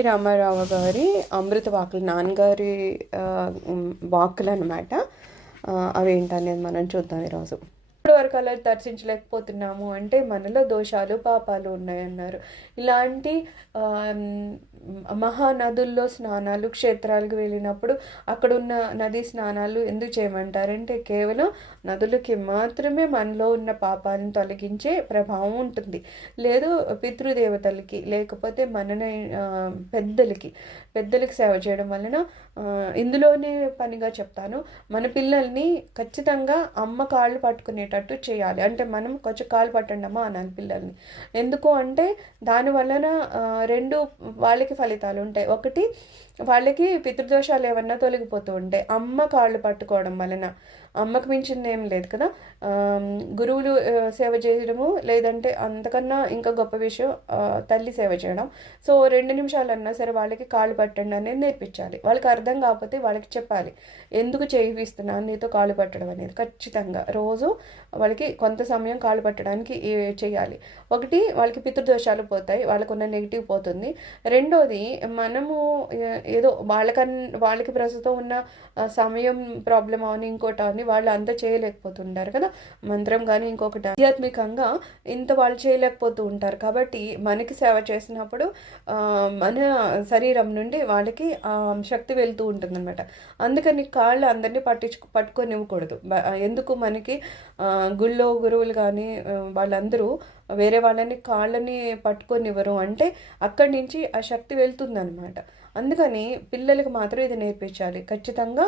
రామారావు గారి అమృత వాకులు నాన్నగారి వాకులు అనమాట అవి ఏంటనేది మనం చూద్దాం ఈరోజు. ఇప్పుడు వరకు అలా దర్శించలేకపోతున్నాము అంటే మనలో దోషాలు పాపాలు ఉన్నాయన్నారు. ఇలాంటి మహానదుల్లో స్నానాలు క్షేత్రాలకు వెళ్ళినప్పుడు అక్కడ ఉన్న నదీ స్నానాలు ఎందుకు చేయమంటారంటే కేవలం నదులకి మాత్రమే మనలో ఉన్న పాపాలను తొలగించే ప్రభావం ఉంటుంది. లేదు పితృదేవతలకి లేకపోతే మనని పెద్దలకి పెద్దలకి సేవ చేయడం వలన ఇందులోనే పనిగా చెప్తాను. మన పిల్లల్ని ఖచ్చితంగా అమ్మ కాళ్ళు పట్టుకునే పట్టుకునేటట్టు చేయాలి. అంటే మనం కొంచెం కాళ్ళు పట్టండమ్మా అనాలి పిల్లల్ని. ఎందుకు అంటే దాని వలన రెండు వాళ్ళకి ఫలితాలు ఉంటాయి. ఒకటి వాళ్ళకి పితృదోషాలు ఏమన్నా తొలగిపోతూ ఉంటాయి అమ్మ కాళ్ళు పట్టుకోవడం వలన. అమ్మకు మించింది ఏం లేదు కదా. గురువులు సేవ చేయడము లేదంటే అంతకన్నా ఇంకా గొప్ప విషయం తల్లి సేవ చేయడం. సో రెండు నిమిషాలన్నా సరే వాళ్ళకి కాళ్ళు పట్టండి అనేది నేర్పించాలి. వాళ్ళకి అర్థం కాకపోతే వాళ్ళకి చెప్పాలి. ఎందుకు చేయిస్తున్నాను నీతో కాళ్ళు పట్టడం అనేది? ఖచ్చితంగా. రోజు వాళ్ళకి కొంత సమయం కాళ్ళు పట్టడానికి చేయాలి. ఒకటి వాళ్ళకి పితృదోషాలు పోతాయి. వాళ్ళకు ఉన్న నెగిటివ్ పోతుంది. రెండోది మనము ఏదో వాళ్ళకన్ వాళ్ళకి ప్రస్తుతం ఉన్న సమయం ప్రాబ్లం అని ఇంకోటి అని వాళ్ళు అంతా చేయలేకపోతుంటారు కదా. మంత్రం కానీ ఇంకొకటి ఆధ్యాత్మికంగా ఇంత వాళ్ళు చేయలేకపోతూ ఉంటారు. కాబట్టి మనకి సేవ చేసినప్పుడు ఆ, మన శరీరం నుండి వాళ్ళకి ఆ శక్తి వెళ్తూ ఉంటుందన్నమాట. అందుకని కాళ్ళు అందరినీ పట్టించు పట్టుకొని ఇవ్వకూడదు ఎందుకు మనకి ఆ, గుళ్ళో గురువులు కానీ వాళ్ళందరూ వేరే వాళ్ళని కాళ్ళని పట్టుకొని ఇవ్వరు అంటే అక్కడి నుంచి ఆ శక్తి వెళ్తుందనమాట అందుకని పిల్లలకు మాత్రం ఇది నేర్పించాలి. ఖచ్చితంగా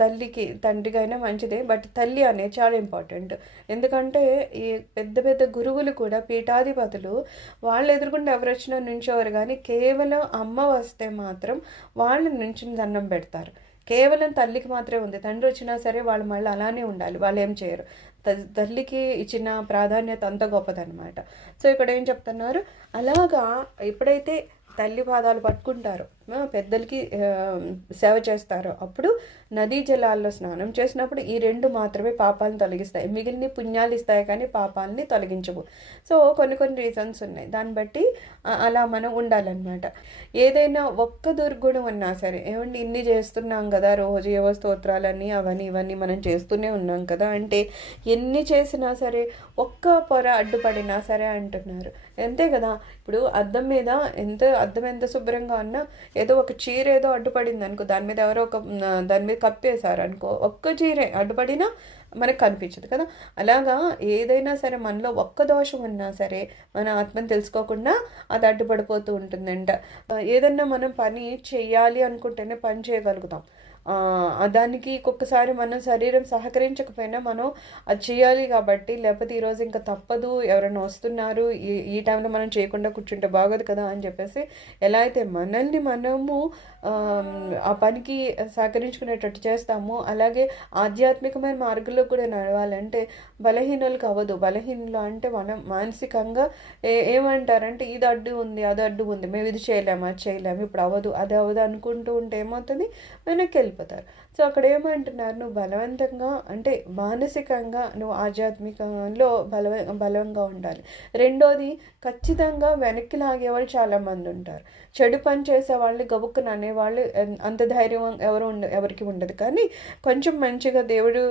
తల్లికి తండ్రికైనా మంచిదే బట్ తల్లి అనేది చాలా ఇంపార్టెంట్. ఎందుకంటే ఈ పెద్ద పెద్ద గురువులు కూడా పీఠాధిపతులు వాళ్ళు ఎదుర్కొంటే ఎవరు వచ్చినా నుంచోరు. కానీ కేవలం అమ్మ వస్తే మాత్రం వాళ్ళు నుంచి దండం పెడతారు. కేవలం తల్లికి మాత్రమే ఉంది. తండ్రి వచ్చినా సరే వాళ్ళు మళ్ళీ అలానే ఉండాలి. వాళ్ళు ఏం చేయరు. తల్లికి ఇచ్చిన ప్రాధాన్యత అంత గొప్పదనమాట సో ఇక్కడ ఏం చెప్తున్నారు? అలాగా ఎప్పుడైతే తల్లి పాదాలు పట్టుకుంటారో పెద్దలకి సేవ చేస్తారో. అప్పుడు నదీ జలాల్లో స్నానం చేసినప్పుడు ఈ రెండు మాత్రమే పాపాలను తొలగిస్తాయి. మిగిలిన పుణ్యాలు ఇస్తాయి కానీ పాపాలని తొలగించవు. సో కొన్ని కొన్ని రీజన్స్ ఉన్నాయి. దాన్ని బట్టి అలా మనం ఉండాలన్నమాట. ఏదైనా ఒక్క దుర్గుణం ఉన్నా సరే ఏమండి ఇన్ని చేస్తున్నాం కదా రోజు ఏవో స్తోత్రాలని అవన్నీ ఇవన్నీ మనం చేస్తూనే ఉన్నాం కదా అంటే ఎన్ని చేసినా సరే ఒక్క పొర అడ్డుపడినా సరే అంటున్నారు. అంతే కదా? ఇప్పుడు అద్దం మీద ఎంత అద్దం ఎంత శుభ్రంగా ఉన్నా ఏదో ఒక చీర ఏదో అడ్డుపడింది అనుకో దాని మీద ఎవరో ఒక దాని మీద కప్పేశారు అనుకో ఒక్క చీరే అడ్డుపడినా మనకు కనిపించదు కదా. అలాగా ఏదైనా సరే మనలో ఒక్క దోషం ఉన్నా సరే మన ఆత్మని తెలుసుకోకుండా అది అడ్డుపడిపోతూ ఉంటుందంట. ఏదన్నా మనం పని చేయాలి అనుకుంటేనే పని చేయగలుగుతాం. దానికి ఒక్కొక్కసారి మనం శరీరం సహకరించకపోయినా మనం అది చేయాలి కాబట్టి లేకపోతే ఈరోజు ఇంకా తప్పదు ఎవరైనా వస్తున్నారు ఈ ఈ టైంలో మనం చేయకుండా కూర్చుంటే బాగోదు కదా అని చెప్పేసి ఎలా అయితే మనల్ని మనము ఆ పనికి సహకరించుకునేటట్టు చేస్తామో అలాగే ఆధ్యాత్మికమైన మార్గంలో కూడా నడవాలంటే బలహీనలు అవ్వదు. బలహీనలు అంటే మనం మానసికంగా ఏ ఏమంటారంటే ఇది అడ్డు ఉంది అది అడ్డు ఉంది మేము ఇది చేయలేము అది చేయలేము ఇప్పుడు అవ్వదు అది అవ్వదు అనుకుంటూ ఉంటే ఏమవుతుంది? వెనక్కి వెళ్ళిపోతారు. సో అక్కడ ఏమంటున్నారు నువ్వు బలవంతంగా అంటే మానసికంగా నువ్వు ఆధ్యాత్మికంలో బలవ బలంగా ఉండాలి. రెండోది ఖచ్చితంగా వెనక్కి లాగేవాళ్ళు చాలామంది ఉంటారు. చెడు పని చేసే వాళ్ళు గబుక్కుని అనేవాళ్ళు అంత ధైర్యం ఎవరు ఉండ ఎవరికి ఉండదు. కానీ కొంచెం మంచిగా దేవుడు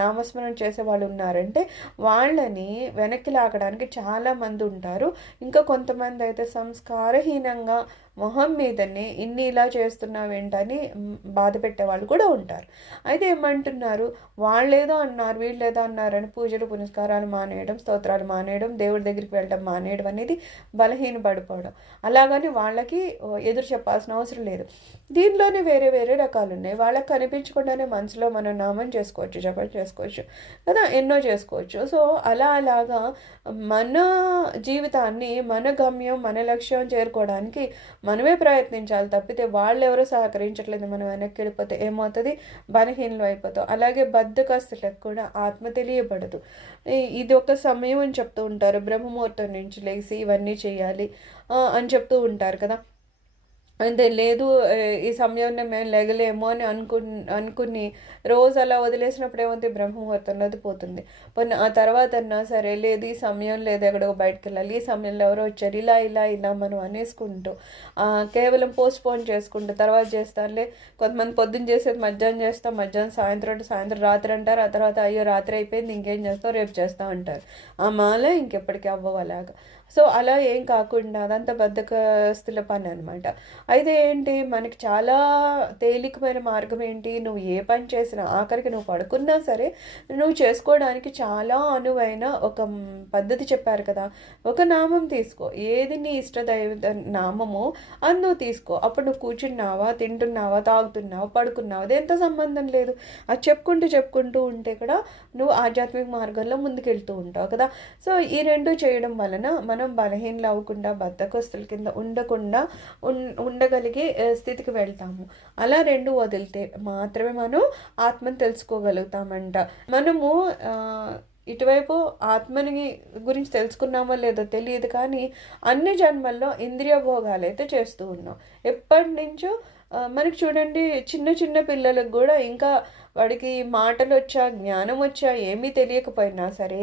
నామస్మరణ చేసే వాళ్ళు ఉన్నారంటే వాళ్ళని వెనక్కి లాగడానికి చాలా మంది ఉంటారు. ఇంకా కొంతమంది అయితే సంస్కారహీనంగా మొహం మీదనే ఇన్ని ఇలా చేస్తున్నావేంటని బాధ పెట్టేవాళ్ళు కూడా ఉంటారు. అయితే ఏమంటున్నారు? వాళ్ళేదో అన్నారు వీళ్ళేదో అన్నారని పూజలు పునస్కారాలు మానేయడం స్తోత్రాలు మానేయడం దేవుడి దగ్గరికి వెళ్ళడం మానేయడం అనేది బలహీన పడిపోవడం అలాగని వాళ్ళకి ఎదురు చెప్పాల్సిన అవసరం లేదు. దీనిలోనే వేరే వేరే రకాలు ఉన్నాయి వాళ్ళకి కనిపించకుండానే మనసులో మనం నామం చేసుకోవచ్చు జపం చేసుకోవచ్చు కదా ఎన్నో చేసుకోవచ్చు. సో అలా అలాగా మన జీవితాన్ని మన గమ్యం మన లక్ష్యం చేరుకోవడానికి మనమే ప్రయత్నించాలి తప్పితే వాళ్ళు ఎవరో సహకరించట్లేదు మనం వెనక్కి వెళ్ళిపోతే ఏమవుతుంది? బలహీనలు అయిపోతాం. అలాగే బద్ధకస్తులకు కూడా ఆత్మ తెలియబడదు. ఇది ఒక సమయం అని చెప్తూ ఉంటారు. బ్రహ్మముహూర్తం నుంచి లేచి ఇవన్నీ చేయాలి అని చెప్తూ ఉంటారు కదా. అంటే లేదు ఈ సమయంలో మేము లెగలేము అని అనుకు అనుకుని రోజు అలా వదిలేసినప్పుడు ఏమవుతుంది బ్రహ్మముహూర్తంలో అది పోతుంది. ఆ తర్వాత అన్నా సరే లేదు ఈ సమయం లేదు ఎక్కడో బయటకు వెళ్ళాలి ఈ సమయంలో ఎవరో వచ్చారు ఇలా ఇలా ఇలా మనం అనేసుకుంటూ కేవలం పోస్ట్ పోన్ చేసుకుంటూ తర్వాత చేస్తానులే కొంతమంది పొద్దున్న చేసేది మధ్యాహ్నం చేస్తాం మధ్యాహ్నం సాయంత్రం అంటే సాయంత్రం రాత్రి అంటారు ఆ తర్వాత అయ్యో రాత్రి అయిపోయింది ఇంకేం చేస్తావు రేపు చేస్తా అంటారు. ఆ మాల ఇంకెప్పటికీ అవ్వవు అలాగా. సో అలా ఏం కాకుండా అదంతా బద్దకస్తుల పని అనమాట అయితే ఏంటి మనకి చాలా తేలికమైన మార్గం ఏంటి నువ్వు ఏ పని చేసినా ఆఖరికి నువ్వు పడుకున్నా సరే నువ్వు చేసుకోవడానికి చాలా అనువైన ఒక పద్ధతి చెప్పారు కదా. ఒక నామం తీసుకో. ఏది నీ ఇష్టదైవ నామమో అది నువ్వు తీసుకో. అప్పుడు నువ్వు కూర్చున్నావా తింటున్నావా తాగుతున్నావా పడుకున్నావా దేంతో సంబంధం లేదు. అది చెప్పుకుంటూ చెప్పుకుంటూ ఉంటే కూడా నువ్వు ఆధ్యాత్మిక మార్గంలో ముందుకెళ్తూ ఉంటావు కదా. సో ఈ రెండు చేయడం వలన మన మనం బలహీనలు అవ్వకుండా బద్దకొస్తుల కింద ఉండకుండా ఉన్- ఉండగలిగే స్థితికి వెళ్తాము. అలా రెండు వదిలితే మాత్రమే మనం ఆత్మను తెలుసుకోగలుగుతామంట. మనము ఇటువైపు ఆత్మని గురించి తెలుసుకున్నామో లేదో తెలియదు కానీ అన్ని జన్మల్లో ఇంద్రియ భోగాలు అయితే చేస్తూ ఉన్నాం. ఎప్పటి నుంచో మనకి చూడండి చిన్న చిన్న పిల్లలకు కూడా ఇంకా వాడికి మాటలు వచ్చా జ్ఞానం వచ్చా ఏమీ తెలియకపోయినా సరే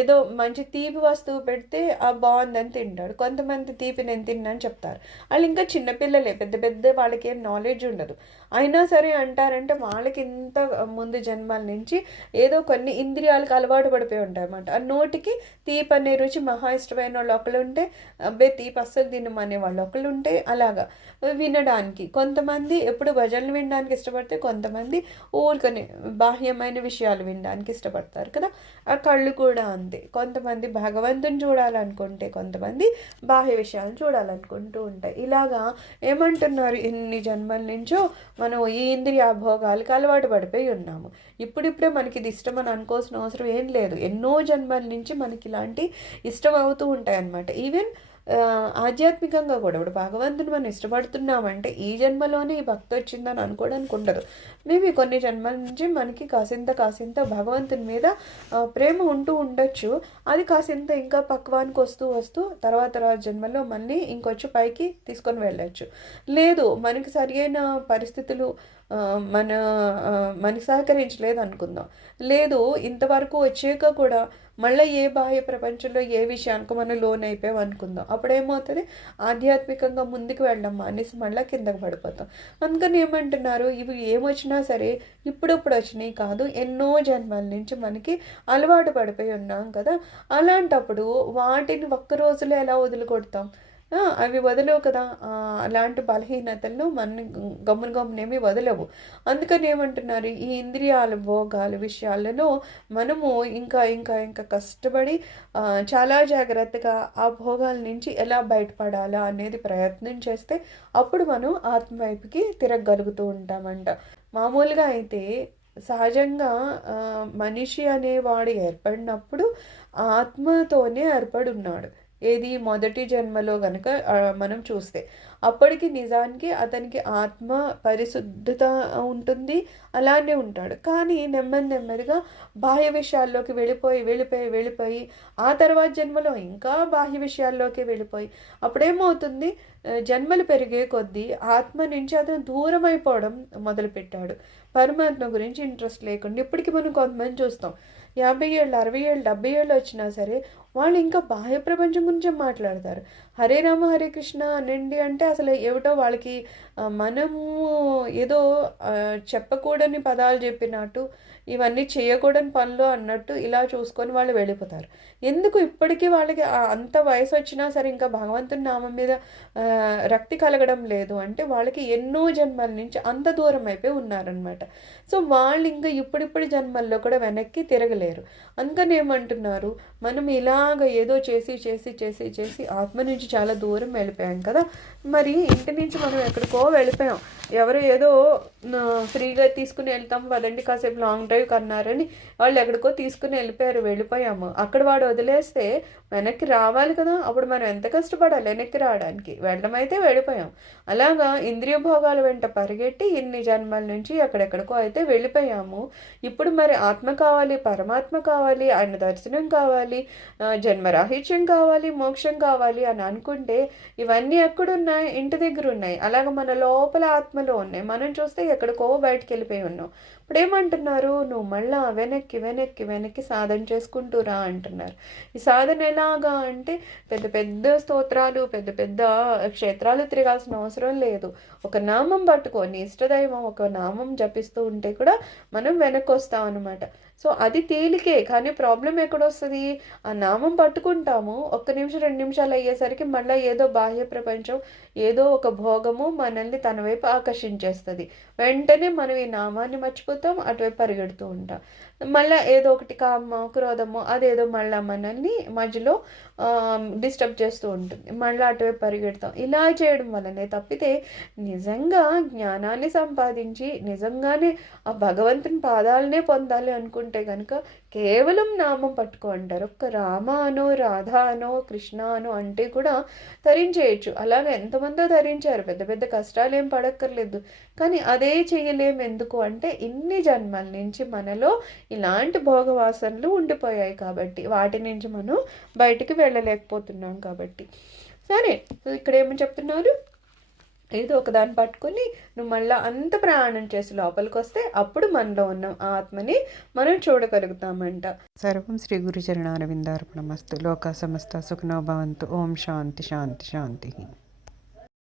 ఏదో మంచి తీపి వస్తువు పెడితే ఆ బాగుందని తింటాడు. కొంతమంది తీపి నేను తిన్నాను చెప్తారు. వాళ్ళు ఇంకా చిన్నపిల్లలే పెద్ద పెద్ద వాళ్ళకి ఏం నాలెడ్జ్ ఉండదు. అయినా సరే అంటారంటే వాళ్ళకి ఇంత ముందు జన్మల నుంచి ఏదో కొన్ని ఇంద్రియాలకు అలవాటు పడిపోయి ఉంటాయి అన్నమాట. ఆ నోటికి తీపి అనే రుచి మహా ఇష్టమైన వాళ్ళు ఒకళ్ళు ఉంటే అబ్బే తీపి అస్సలు తినమనే వాళ్ళు ఒకళ్ళు ఉంటే అలాగా వినడానికి. కొంతమంది ఎప్పుడు భజనలు వినడానికి ఇష్టపడితే కొంతమంది ఊరికనే బాహ్యమైన విషయాలు వినడానికి ఇష్టపడతారు కదా. ఆ కళ్ళు కూడా అంతే. కొంతమంది భగవంతుని చూడాలనుకుంటే కొంతమంది బాహ్య విషయాలను చూడాలనుకుంటూ ఉంటాయి. ఇలాగా ఏమంటున్నారు? ఇన్ని జన్మల నుంచో మనం ఈ ఇంద్రియ భోగాలకు అలవాటు పడిపోయి ఉన్నాము. ఇప్పుడిప్పుడే మనకి ఇది ఇష్టం అని అనుకోవాల్సిన అవసరం ఏం లేదు. ఎన్నో జన్మల నుంచి మనకి ఇలాంటి ఇష్టం అవుతూ ఉంటాయి అన్నమాట ఈవెన్ ఆధ్యాత్మికంగా కూడా ఇప్పుడు భగవంతుని మనం ఇష్టపడుతున్నామంటే ఈ జన్మలోనే ఈ భక్తి వచ్చిందని అనుకోవడానికి ఉండదు. మేబీ కొన్ని జన్మల నుంచి మనకి కాసింత కాసింత భగవంతుని మీద ప్రేమ ఉంటూ ఉండొచ్చు. అది కాసింత ఇంకా పక్వానికి వస్తూ వస్తూ తర్వాత తర్వాత జన్మలో మళ్ళీ ఇంకొచ్చి పైకి తీసుకొని వెళ్ళచ్చు. లేదు మనకి సరియైన పరిస్థితులు మన మన సహకరించలేదు అనుకుందాం లేదు ఇంతవరకు వచ్చాక కూడా మళ్ళీ ఏ బాహ్య ప్రపంచంలో ఏ విషయానికి మనం లోన్ అయిపోయాం అనుకుందాం అప్పుడు ఏమవుతుంది ఆధ్యాత్మికంగా ముందుకు వెళ్ళడం మానేసి మళ్ళీ కిందకి పడిపోతాం. అందుకని ఏమంటున్నారు? ఇవి ఏమొచ్చినా సరే ఇప్పుడప్పుడు వచ్చినాయి కాదు ఎన్నో జన్మల నుంచి మనకి అలవాటు పడిపోయి ఉన్నాం కదా. అలాంటప్పుడు వాటిని ఒక్క రోజులో ఎలా వదిలికొడతాం? కొడతాం అవి వదలవు కదా. అలాంటి బలహీనతలను మన గమ్మున గమ్మునేమి వదలవు. అందుకని ఏమంటున్నారు? ఈ ఇంద్రియాల భోగాల విషయాలలో మనము ఇంకా ఇంకా ఇంకా కష్టపడి చాలా జాగ్రత్తగా ఆ భోగాల నుంచి ఎలా బయటపడాలా అనేది ప్రయత్నం చేస్తే అప్పుడు మనం ఆత్మవైపుకి తిరగగలుగుతూ ఉంటామంట. మామూలుగా అయితే సహజంగా మనిషి అనేవాడు ఏర్పడినప్పుడు ఆత్మతోనే ఏర్పడి ఉన్నాడు ఏది మొదటి జన్మలో కనుక మనం చూస్తే. అప్పటికి నిజానికి అతనికి ఆత్మ పరిశుద్ధత ఉంటుంది అలానే ఉంటాడు. కానీ నెమ్మది నెమ్మదిగా బాహ్య విషయాల్లోకి వెళ్ళిపోయి వెళ్ళిపోయి వెళ్ళిపోయి ఆ తర్వాత జన్మలో ఇంకా బాహ్య విషయాల్లోకి వెళ్ళిపోయి అప్పుడేమవుతుంది? జన్మలు పెరిగే కొద్దీ ఆత్మ నుంచి అతను దూరం అయిపోవడం మొదలుపెట్టాడు. పరమాత్మ గురించి ఇంట్రెస్ట్ లేకుండా ఇప్పటికీ మనం కొంతమంది చూస్తాం. యాభై ఏళ్ళు అరవై ఏళ్ళు డెబ్బై ఏళ్ళు వచ్చినా సరే వాళ్ళు ఇంకా బాహ్య ప్రపంచం గురించే మాట్లాడతారు. హరే రామ హరే కృష్ణ అనండి అంటే అసలు ఏమిటో వాళ్ళకి మనము ఏదో చెప్పకూడని పదాలు చెప్పినట్టు ఇవన్నీ చేయకూడని పనులు అన్నట్టు ఇలా చూసుకొని వాళ్ళు వెళ్ళిపోతారు. ఎందుకు ఇప్పటికీ వాళ్ళకి అంత వయసు వచ్చినా సరే ఇంకా భగవంతుని నామం మీద రక్తి కలగడం లేదు అంటే వాళ్ళకి ఎన్నో జన్మల నుంచి అంత దూరం అయిపోయి ఉన్నారనమాట సో వాళ్ళు ఇంకా ఇప్పుడిప్పుడు జన్మల్లో కూడా వెనక్కి తిరగలేరు. అందుకని ఏమంటున్నారు? మనం ఇలాగ ఏదో చేసి చేసి చేసి చేసి ఆత్మ నుంచి చాలా దూరం వెళ్ళిపోయాం కదా. మరి ఇంటి నుంచి మనం ఎక్కడికో వెళ్ళిపోయాం. ఎవరు ఏదో ఫ్రీగా తీసుకుని వెళ్తాం పదండి కాసేపు లాంగ్ డ్రైవ్ అన్నారని వాళ్ళు ఎక్కడికో తీసుకుని వెళ్ళిపోయారు వెళ్ళిపోయాము. అక్కడ వాడు వదిలేస్తే వెనక్కి రావాలి కదా. అప్పుడు మనం ఎంత కష్టపడాలి వెనక్కి రావడానికి? వెళ్ళడం అయితే వెళ్ళిపోయాం. అలాగా ఇంద్రియ భోగాల వెంట పరిగెట్టి ఇన్ని జన్మల నుంచి ఎక్కడెక్కడికో అయితే వెళ్ళిపోయాము. ఇప్పుడు మరి ఆత్మ కావాలి పరమాత్మ కావాలి ఆయన దర్శనం కావాలి జన్మరాహిత్యం కావాలి మోక్షం కావాలి అని అనుకుంటే ఇవన్నీ ఎక్కడున్నాయి? ఇంటి దగ్గర ఉన్నాయి అలాగే మన లోపల ఆత్మలో ఉన్నాయి. మనం చూస్తే ఎక్కడికో బయటికి వెళ్ళిపోయి ఉన్నాం. ఇప్పుడు ఏమంటున్నారు నువ్వు మళ్ళా వెనక్కి వెనక్కి వెనక్కి సాధన చేసుకుంటూ రా అంటున్నారు. ఈ సాధన ఎలాగా అంటే పెద్ద పెద్ద స్తోత్రాలు పెద్ద పెద్ద క్షేత్రాలు తిరగాల్సిన అవసరం లేదు. ఒక నామం పట్టుకొని ఇష్టదైవం ఒక నామం జపిస్తూ ఉంటే కూడా మనం వెనక్కి వస్తాం అనమాట సో అది తేలికే కానీ ప్రాబ్లం ఎక్కడొస్తుంది? ఆ నామం పట్టుకుంటాము. ఒక్క నిమిషం రెండు నిమిషాలు అయ్యేసరికి మళ్ళీ ఏదో బాహ్య ప్రపంచం ఏదో ఒక భోగము మనల్ని తన వైపు ఆకర్షించేస్తుంది. వెంటనే మనం ఈ నామాన్ని మర్చిపోతాం అటువైపు పరిగెడుతూ ఉంటాం. మళ్ళీ ఏదో ఒకటి కామ క్రోధము అదేదో మళ్ళీ మనల్ని మధ్యలో డిస్టర్బ్ చేస్తూ ఉంటుంది. మళ్ళీ అటువే పరిగెడతాం. ఇలా చేయడం వల్లనే తప్పితే నిజంగా జ్ఞానాన్ని సంపాదించి నిజంగానే ఆ భగవంతుని పాదాలనే పొందాలి అనుకుంటే కనుక కేవలం నామం పట్టుకో అంటారు. ఒక్క రామ అనో రాధ అనో కృష్ణ అనో అంటే కూడా ధరించేయచ్చు. అలాగే ఎంతమందో ధరించారు. పెద్ద పెద్ద కష్టాలు ఏం పడక్కర్లేదు. కానీ అదే చేయలేం ఎందుకు అంటే ఇన్ని జన్మల నుంచి మనలో ఇలాంటి భోగవాసనలు ఉండిపోయాయి కాబట్టి. వాటి నుంచి మనం బయటికి వెళ్ళలేకపోతున్నాం కాబట్టి. సరే సో ఇక్కడ ఏమని చెప్తున్నారు? ఏదో ఒక దాన్ని పట్టుకొని నువ్వు మళ్ళీ అంత ప్రయాణం చేసి లోపలికి వస్తే అప్పుడు మనలో ఉన్న ఆత్మని మనం చూడగలుగుతామంట. సర్వం శ్రీ గురుచరణారవిందార్పణమస్తు. లోక సమస్త సుఖనోభవంతు ఓం శాంతి శాంతి శాంతి.